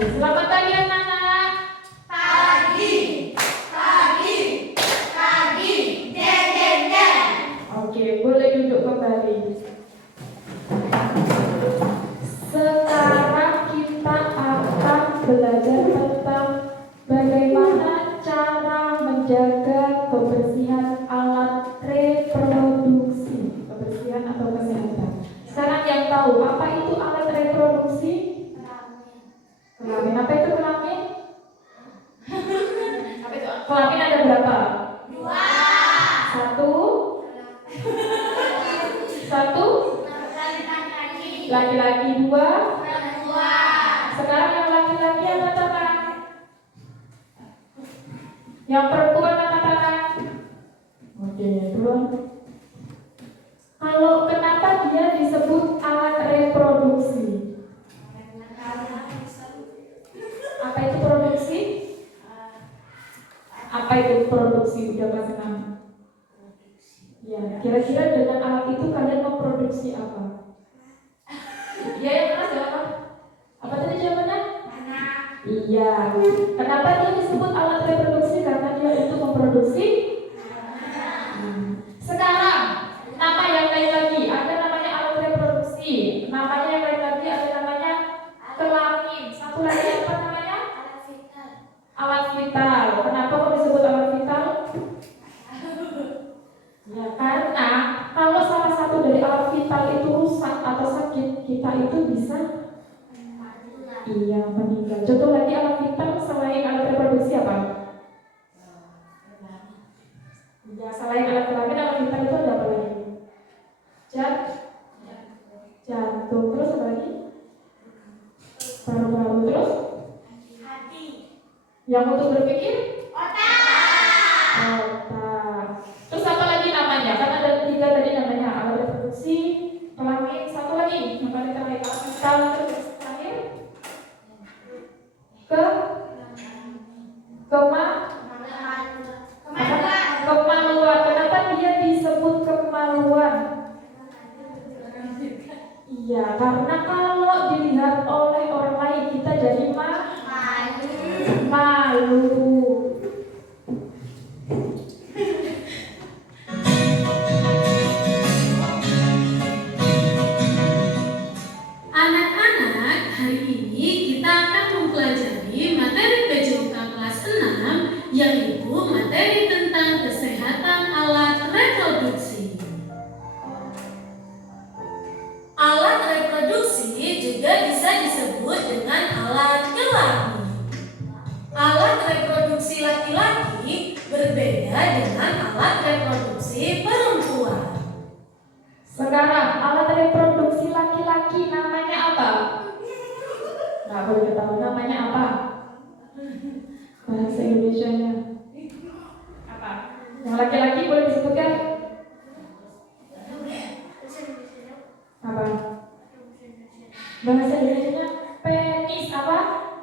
Selamat pagi anak-anak. Pagi, pagi, pagi, jeng, jeng, jeng. Oke, boleh duduk kembali. Sekarang kita akan belajar tentang bagaimana cara menjaga kebersihan alat reproduksi, kebersihan atau kesehatan. Sekarang yang tahu apa itu alat reproduksi? Kelamin. Apa itu kelamin? Apa itu? Kelamin ada berapa? 2. Satu. Laki-laki 2. Sekarang yang laki-laki angkat tangan. Yang perempuan angkat tangan. Oke, turun. Kalau kenapa dia disebut alat reproduksi? Apa itu produksi? Apa itu produksi? Udah kelas 6. Ya, kira-kira dengan alat itu kalian memproduksi apa? Ya, yang kelas jawab. Apa tadi jawabannya? Iya. Kenapa dia disebut alat reproduksi? Karena dia untuk memproduksi. Sekarang nama yang lain lagi. Ada namanya alat reproduksi. Namanya yang lain lagi ada namanya kelamin. Satu lagi apa namanya? Alat vital. Kenapa kok disebut alat vital? Ya karena kalau salah satu dari alat vital itu rusak atau sakit, kita itu bisa meninggal. Contoh lagi alat vital selain alat reproduksi apa? Ya selain alat kelamin, alat vital itu ada apa lagi? Jantung. Terus apa lagi? Paru-paru. Terus? Hati. Yang untuk berpikir? Otak. Terus apa lagi namanya? Kan ada 3 tadi namanya, alat reproduksi, kelamin, satu lagi yang paling terakhir alat vital, terus terakhir kemaluan. Kenapa dia disebut kemaluan? Iya, karena kalau dilihat oleh orang lain kita jadi malu. Anak-anak, hari ini kita akan mempelajari materi PJUK kelas 6, yaitu materi tentang kesehatan alat reproduksi. Alat reproduksi juga bisa disebut dengan alat kelamin. Alat reproduksi laki-laki berbeda dengan alat reproduksi perempuan. Sekarang alat reproduksi laki-laki namanya apa? Nggak boleh ketahui namanya apa? Bahasa Indonesianya apa? Yang laki-laki boleh disebutkan? Apa? Bahasa Indonesianya penis apa?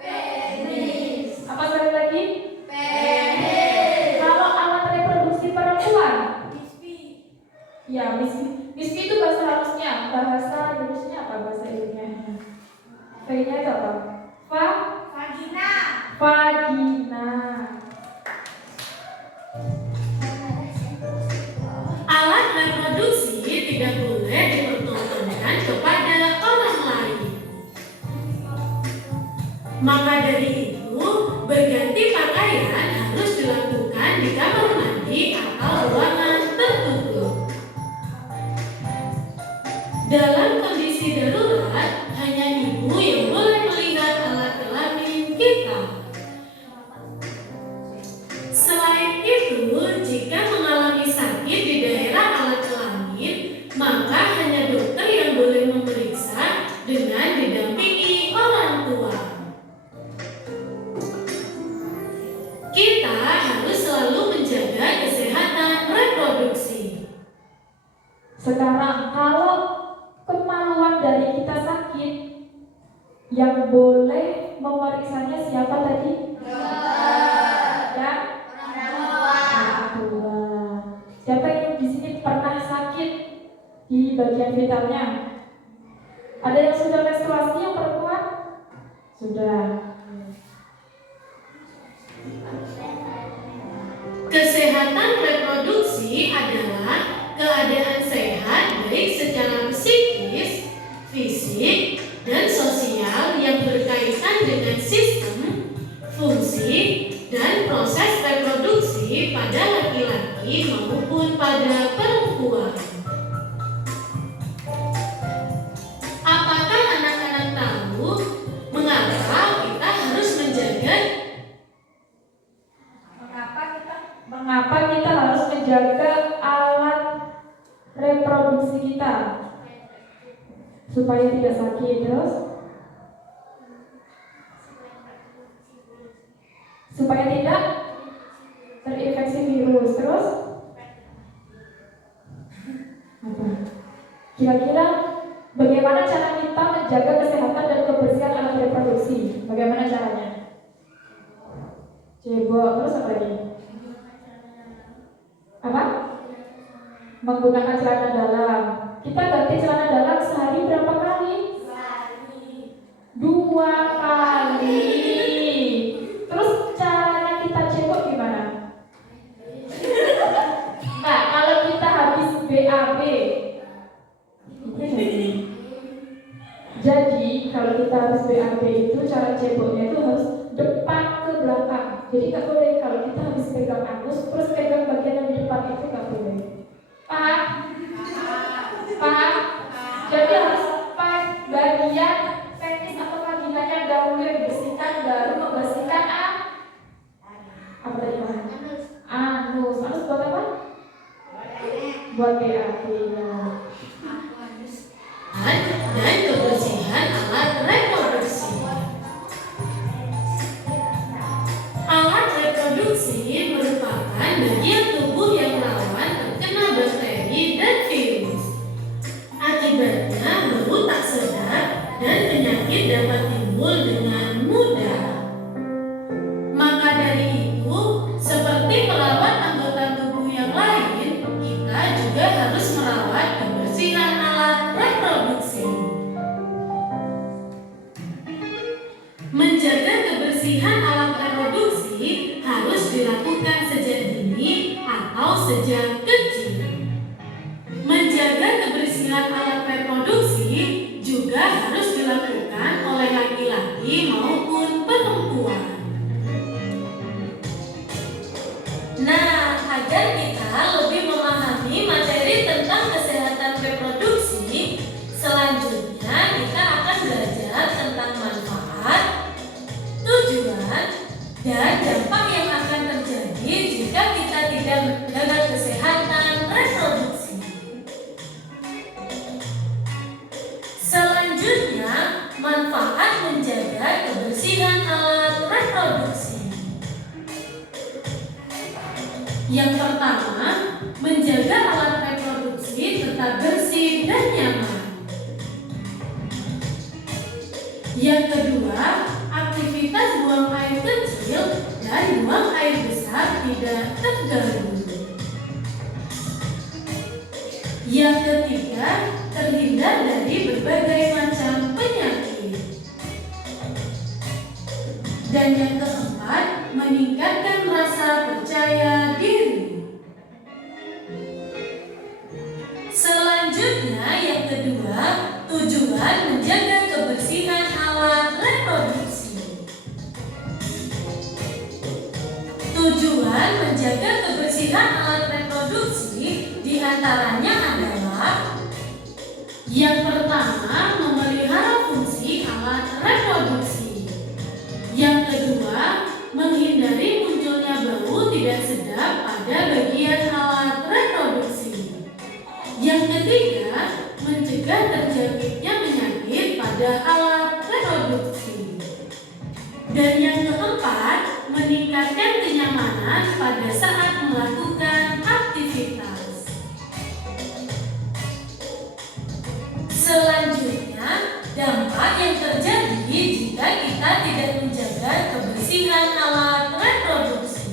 Penis. Apa sekali lagi? Penis. Kalau alat reproduksi perempuan? Ya, misfi itu bahasa halusnya. Bahasa Indonesia apa bahasa Indonesia? V-nya itu apa? Vagina. Vagina. Alat reproduksi tidak boleh dipertontonkan kepada orang lain. Maka dari itu, berganti pakaian harus dilakukan di kamar mandi atau ruangan tertutup. Dalam kondisi darurat, hanya ibu yang boleh melihat alat kelamin kita. Selain itu, jika mengalami sakit di daerah alat kelamin, maka hanya dokter yang boleh memeriksa dengan didampingi orang tua. Kita harus selalu menjaga kesehatan reproduksi. Sekarang kalau Kesehatan reproduksi adalah keadaan sehat baik secara psikis, fisik, dan sosial yang berkaitan dengan sistem, fungsi, dan proses reproduksi pada laki-laki maupun pada perempuan. Apakah anak-anak tahu mengapa kita harus menjaga Mengapa kita harus menjaga alat reproduksi kita? Supaya tidak sakit, terus? Supaya tidak terinfeksi virus, terus? Apa? Kira-kira bagaimana cara kita menjaga kesehatan dan kebersihan alat reproduksi? Bagaimana caranya? Coba, terus apa lagi? Apa? Menggunakan celana dalam. Kita ganti celana dalam sehari berapa kali? 2 kali. Terus caranya kita cebok gimana? Nah, kalau kita habis BAB. Jadi kalau kita habis BAB itu cara ceboknya itu harus depan ke belakang. Jadi nggak boleh kalau kita habis pegang anus terus pegang bagian yang di depan itu nggak boleh. Paham? Paham? Jadi harus pas bagian penis atau vaginanya dahulu yang dibersihkan baru membersihkan apa tadi Mas? Anus. Anus buat apa? Buat BAB ya. dan kebersihan alat reproduksi. Alat reproduksi merupakan bagian tubuh yang rawan terkena bakteri dan virus. Akibatnya bau tak sedap dan penyakit dapat timbul dengan mudah. Maka dari itu, seperti merawat anggota tubuh yang lain, kita juga harus merawat kebersihan alat reproduksi. Menjaga kebersihan alat reproduksi harus dilakukan sejak dini atau sejak kecil. Menjaga kebersihan alat reproduksi juga harus dilakukan oleh laki-laki maupun perempuan. Nah, agar kita lebih memahami materi tentang kesehatan reproduksi, selanjutnya kita akan belajar tentang manfaat, tujuan, dan dampak yang akan terjadi jika kita tidak menjaga kesehatan reproduksi. Selanjutnya, manfaat menjaga kebersihan alat reproduksi. Yang pertama, menjaga alat reproduksi tetap bersih dan nyaman. Yang kedua, aktivitas buang air kecil dan buang air besar tidak terganggu. Yang ketiga, terhindar dari berbagai macam penyakit. Dan yang keempat, meningkatkan rasa percaya diri. Selanjutnya, yang kedua, tujuan menjaga kebersihan alat reproduksi. Tujuan menjaga kebersihan alat reproduksi diantaranya adalah: yang pertama, memelihara fungsi alat reproduksi. Yang kedua, menghindari munculnya bau tidak sedap pada bagian alat reproduksi. Yang ketiga, mencegah terjangkitnya penyakit pada alat reproduksi. Dan yang keempat, meningkatkan kenyamanan pada saat melakukan aktivitas. Selanjutnya, dampak yang terjadi jika kita tidak menjaga kebersihan alat reproduksi.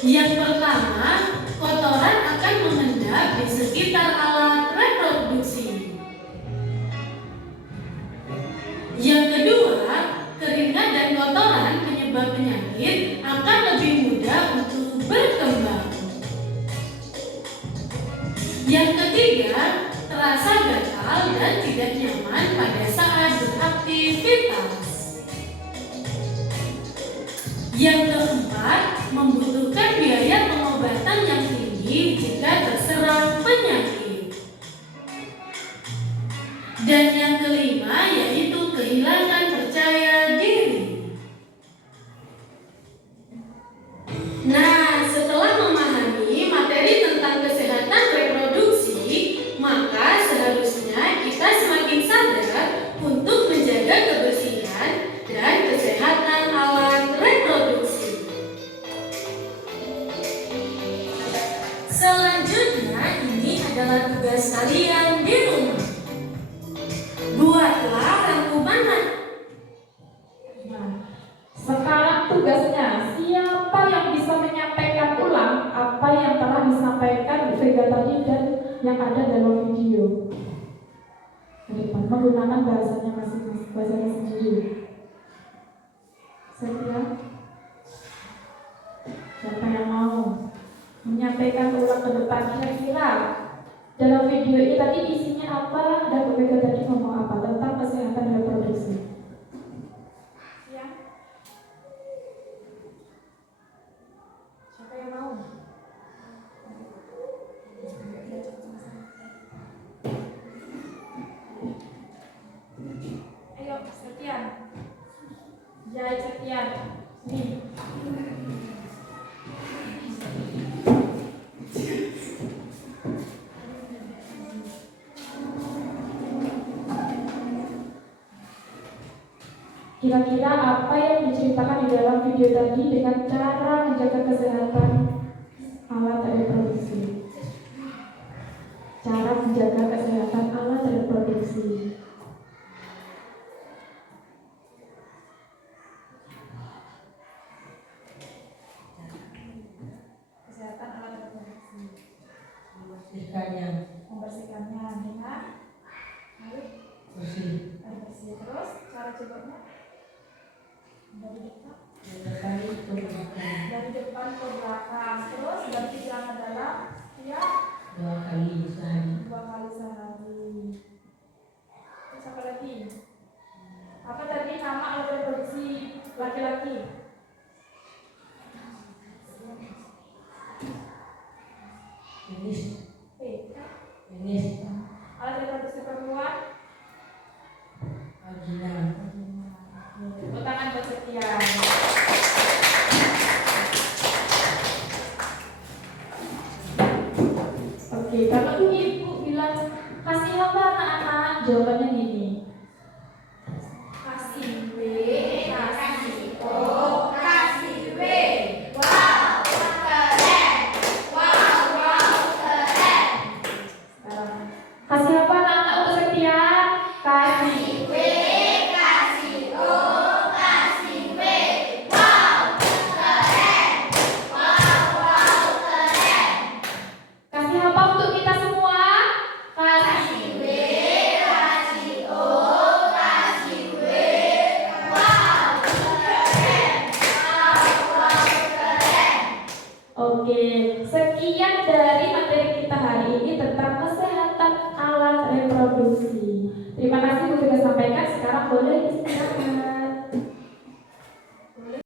Yang pertama, kotoran akan mengendap di sekitar alat reproduksi. Yang penyebab penyakit akan lebih mudah untuk berkembang. Yang ketiga, terasa gatal dan tidak nyaman pada saat beraktivitas. Yang keempat, membutuhkan biaya pengobatan yang tinggi jika terserang penyakit. Dan yang kelima yaitu kehilangan percaya diri. Nah, setelah memahami materi tentang kesehatan reproduksi, maka seharusnya kita semakin sadar untuk menjaga kebersihan dan kesehatan alat reproduksi. Selanjutnya, ini adalah tugas kalian di rumah. Buatlah rangkuman Nah, sekarang tugasnya, siapa yang bisa menyampaikan ulang apa yang telah disampaikan Vega tadi dan yang ada dalam video? Ke depan, menggunakan bahasanya masing-masing, bahasanya sendiri. Setia? Siapa yang mau menyampaikan ulang ke depan? Kira-kira dalam video ini tadi isinya apa dan Vega tadi ngomong apa tentang kesehatan reproduksi? Ya. Siapa yang mau? Ayo, Septian. Jai Septian. Nih. Kira-kira apa yang diceritakan di dalam video tadi dengan cara menjaga kesehatan alat reproduksi? Cara menjaga kesehatan alat reproduksi. Kesehatan alat reproduksi. Membersihkannya dengan air bersih bersih. Terus cara cukupnya dari depan. Dari depan ke belakang, terus ganti celana dalam ya 2 kali sehari. 2 kali sehari. Terus apa lagi? Apa tadi nama alat reproduksi laki-laki?